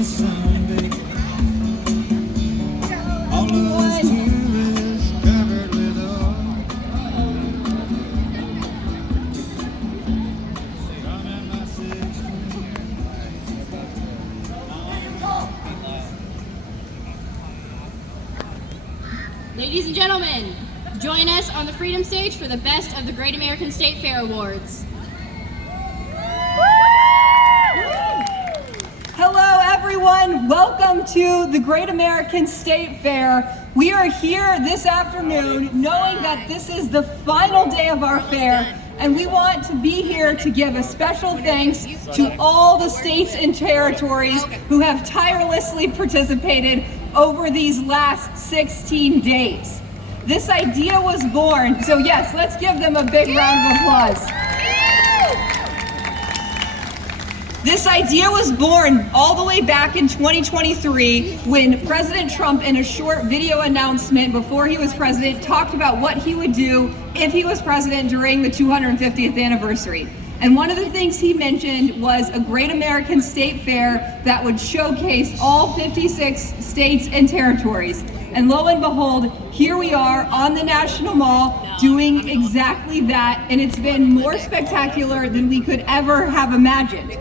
Ladies and gentlemen, join us on the Freedom Stage for the Best of the Great American State Fair Awards. Hello everyone, welcome to the Great American State Fair. We are here this afternoon knowing that this is the final day of our fair, and we want to be here to give a special thanks to all the states and territories who have tirelessly participated over these last 16 days. This idea was born, so yes, let's give them a big round of applause. This idea was born all the way back in 2023 when President Trump, in a short video announcement before he was president, talked about what he would do if he was president during the 250th anniversary. And one of the things he mentioned was a Great American State Fair that would showcase all 56 states and territories. And lo and behold, here we are on the National Mall doing exactly that, and it's been more spectacular than we could ever have imagined.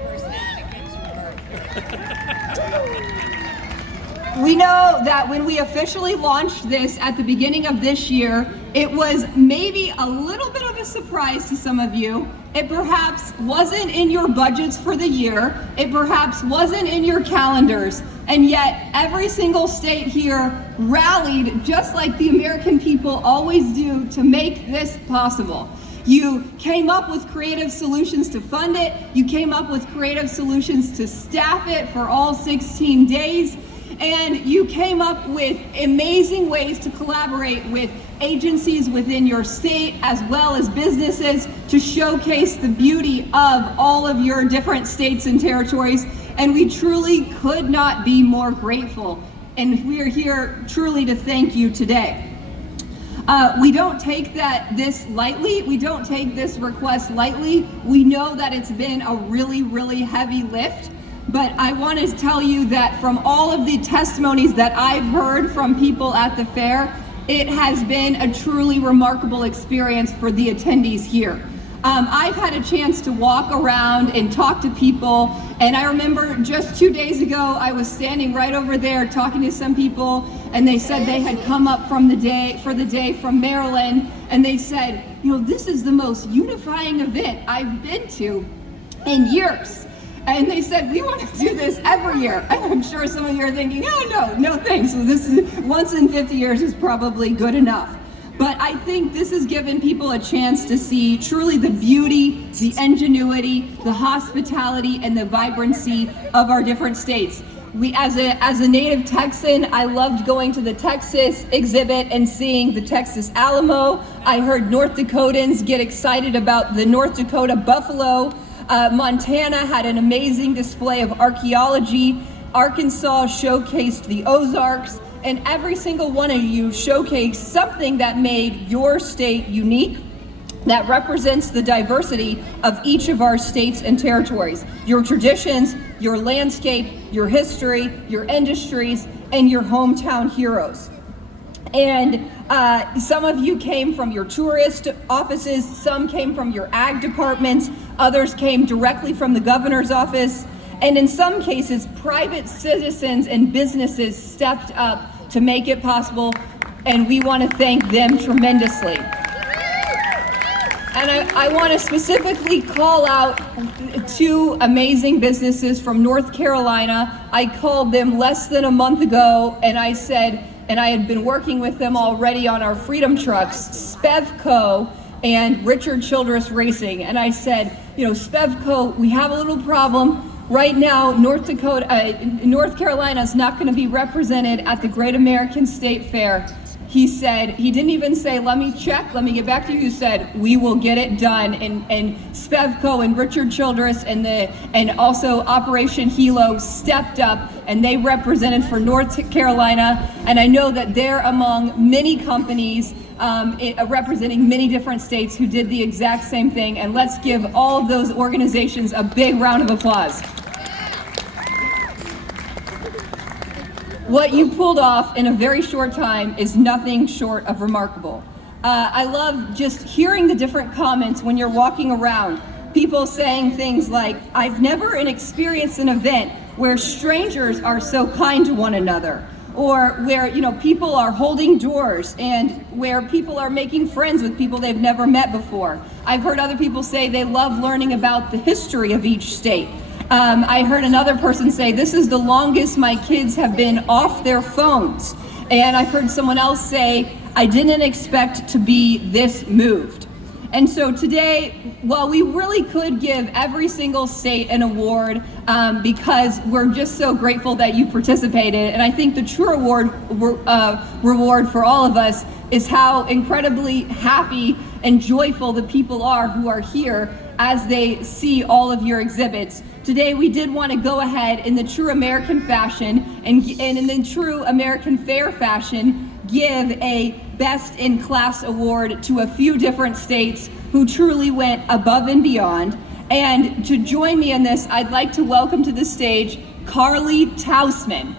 We know that when we officially launched this at the beginning of this year, it was maybe a little bit of a surprise to some of you. It perhaps wasn't in your budgets for the year. It perhaps wasn't in your calendars. And yet every single state here rallied just like the American people always do to make this possible. You came up with creative solutions to fund it. You came up with creative solutions to staff it for all 16 days. And you came up with amazing ways to collaborate with agencies within your state as well as businesses to showcase the beauty of all of your different states and territories. And we truly could not be more grateful. And we are here truly to thank you today. We don't take this lightly. We don't take this request lightly. We know that it's been a really, really heavy lift. But I want to tell you that from all of the testimonies that I've heard from people at the fair, it has been a truly remarkable experience for the attendees here. I've had a chance to walk around and talk to people, and I remember just 2 days ago, I was standing right over there talking to some people, and they said they had come up for the day from Maryland, and they said, you know, this is the most unifying event I've been to in years. And they said, we want to do this every year. And I'm sure some of you are thinking, oh, no thanks. So this is once in 50 years is probably good enough. But I think this has given people a chance to see truly the beauty, the ingenuity, the hospitality, and the vibrancy of our different states. As a native Texan, I loved going to the Texas exhibit and seeing the Texas Alamo. I heard North Dakotans get excited about the North Dakota buffalo. Montana had an amazing display of archaeology. Arkansas showcased the Ozarks, and every single one of you showcased something that made your state unique, that represents the diversity of each of our states and territories. Your traditions, your landscape, your history, your industries, and your hometown heroes. And some of you came from your tourist offices, some came from your ag departments, others came directly from the governor's office, and in some cases, private citizens and businesses stepped up to make it possible, and we want to thank them tremendously. And I want to specifically call out 2 amazing businesses from North Carolina. I called them less than a month ago, and I said, and I had been working with them already on our Freedom Trucks, Spevco and Richard Childress Racing. And I said, you know, Spevco, we have a little problem. Right now, North Carolina is not going to be represented at the Great American State Fair. He said, he didn't even say, let me check, let me get back to you. He said, we will get it done. And Spevco and Richard Childress and also Operation Hilo stepped up, and they represented for North Carolina. And I know that they're among many companies representing many different states who did the exact same thing. And let's give all of those organizations a big round of applause. What you pulled off in a very short time is nothing short of remarkable. I love just hearing the different comments when you're walking around. People saying things like, I've never experienced an event where strangers are so kind to one another, or where people are holding doors and where people are making friends with people they've never met before. I've heard other people say they love learning about the history of each state. I heard another person say, this is the longest my kids have been off their phones. And I've heard someone else say, I didn't expect to be this moved. And so today, while we really could give every single state an award because we're just so grateful that you participated, and I think the true reward for all of us is how incredibly happy and joyful the people are who are here as they see all of your exhibits. Today we did want to go ahead in the true American fashion and in the true American fair fashion give a Best in Class award to a few different states who truly went above and beyond. And to join me in this, I'd like to welcome to the stage Carly Tausman.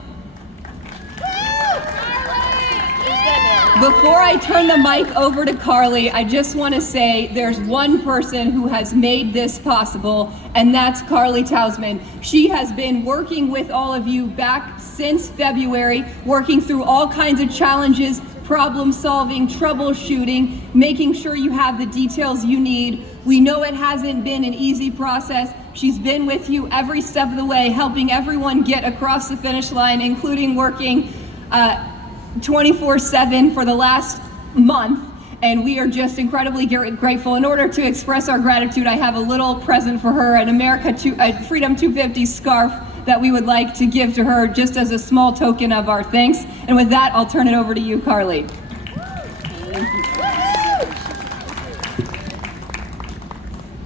Before I turn the mic over to Carly, I just want to say there's one person who has made this possible, and that's Carly Tausman. She has been working with all of you back since February, working through all kinds of challenges, problem solving, troubleshooting, making sure you have the details you need. We know it hasn't been an easy process. She's been with you every step of the way, helping everyone get across the finish line, including working 24/7 for the last month, and we are just incredibly grateful. In order to express our gratitude, I have a little present for her, a Freedom 250 scarf that we would like to give to her just as a small token of our thanks. And with that, I'll turn it over to you, Carly.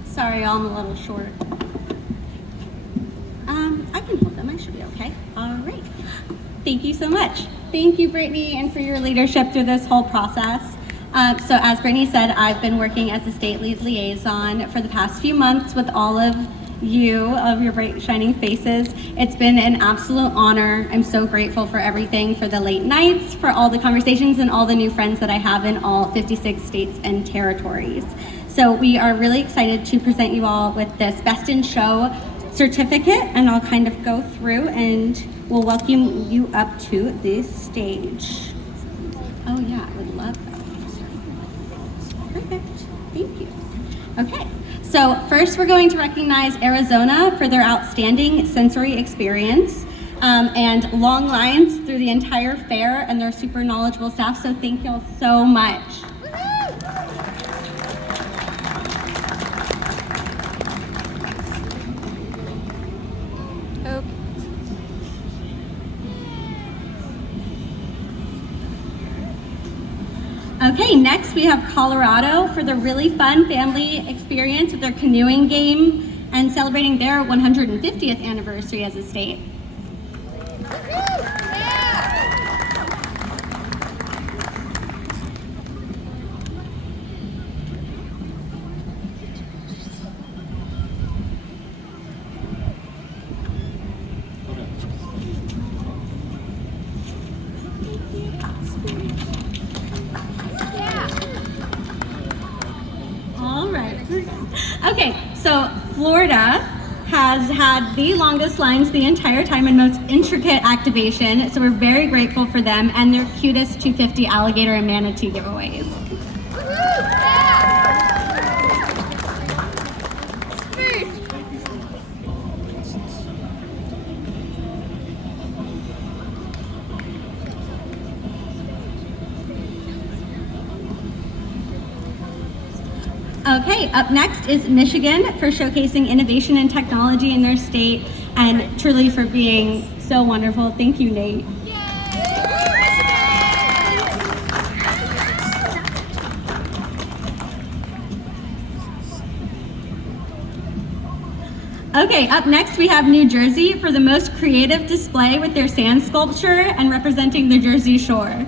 Sorry, I'm a little short. I can hold them, I should be okay. All right. Thank you so much. Thank you, Brittany, and for your leadership through this whole process. So as Brittany said, I've been working as a state lead liaison for the past few months with all of your bright shining faces. It's been an absolute honor. I'm so grateful for everything, for the late nights, for all the conversations, and all the new friends that I have in all 56 states and territories. So we are really excited to present you all with this Best in Show certificate, and I'll kind of go through and we'll welcome you up to this stage. Oh yeah, I would love that. Perfect, thank you. Okay, so first we're going to recognize Arizona for their outstanding sensory experience and long lines through the entire fair and their super knowledgeable staff, so thank you all so much. Okay, next we have Colorado for the really fun family experience with their canoeing game and celebrating their 150th anniversary as a state. Okay, so Florida has had the longest lines the entire time and most intricate activation, so we're very grateful for them and their cutest 250 alligator and manatee giveaways. Okay, up next is Michigan for showcasing innovation and technology in their state and truly for being so wonderful. Thank you, Nate. Okay, up next we have New Jersey for the most creative display with their sand sculpture and representing the Jersey Shore.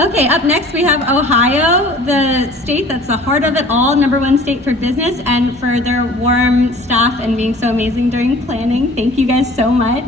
Okay, up next we have Ohio, the state that's the heart of it all, #1 state for business and for their warm staff and being so amazing during planning. Thank you guys so much.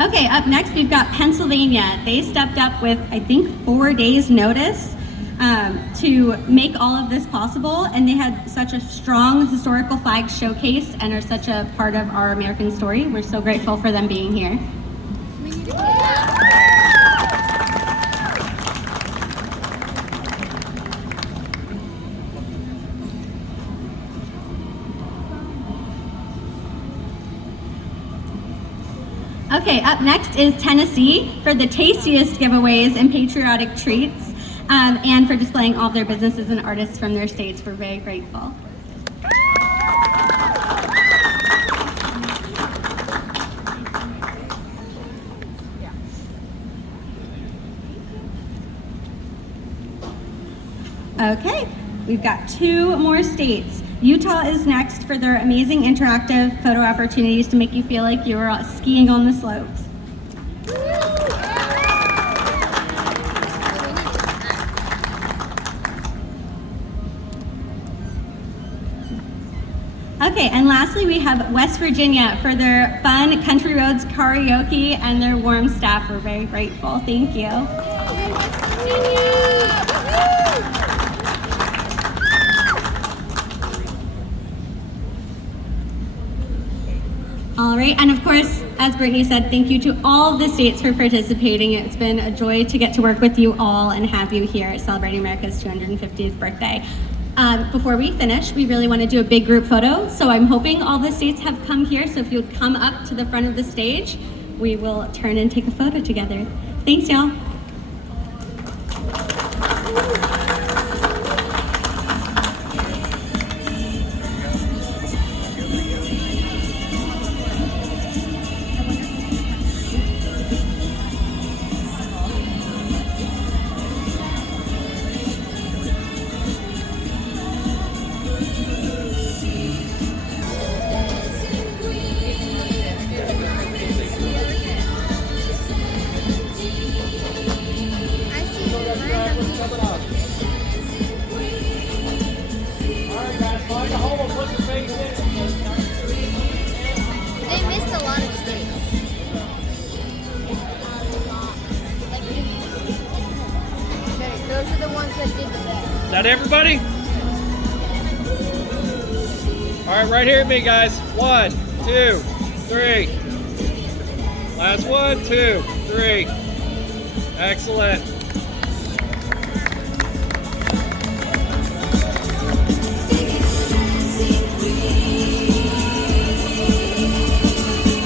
Okay, up next we've got Pennsylvania. They stepped up with, I think, 4 days notice to make all of this possible, and they had such a strong historical flag showcase and are such a part of our American story. We're so grateful for them being here. Okay, up next is Tennessee for the tastiest giveaways and patriotic treats, and for displaying all of their businesses and artists from their states. We're very grateful. Okay, we've got 2 more states. Utah is next for their amazing interactive photo opportunities to make you feel like you're skiing on the slopes. Okay, and lastly we have West Virginia for their fun country roads karaoke and their warm staff. We're very grateful. Thank you. All right, and of course, as Brittany said, thank you to all of the states for participating. It's been a joy to get to work with you all and have you here celebrating America's 250th birthday. Before we finish, we really want to do a big group photo, so I'm hoping all the states have come here, so if you would come up to the front of the stage, we will turn and take a photo together. Thanks, y'all. They missed a lot of states. Okay, those are the ones that did the best. Is that everybody? All right, right here at me, guys. 1, 2, 3. Last 1, 2, 3. Excellent.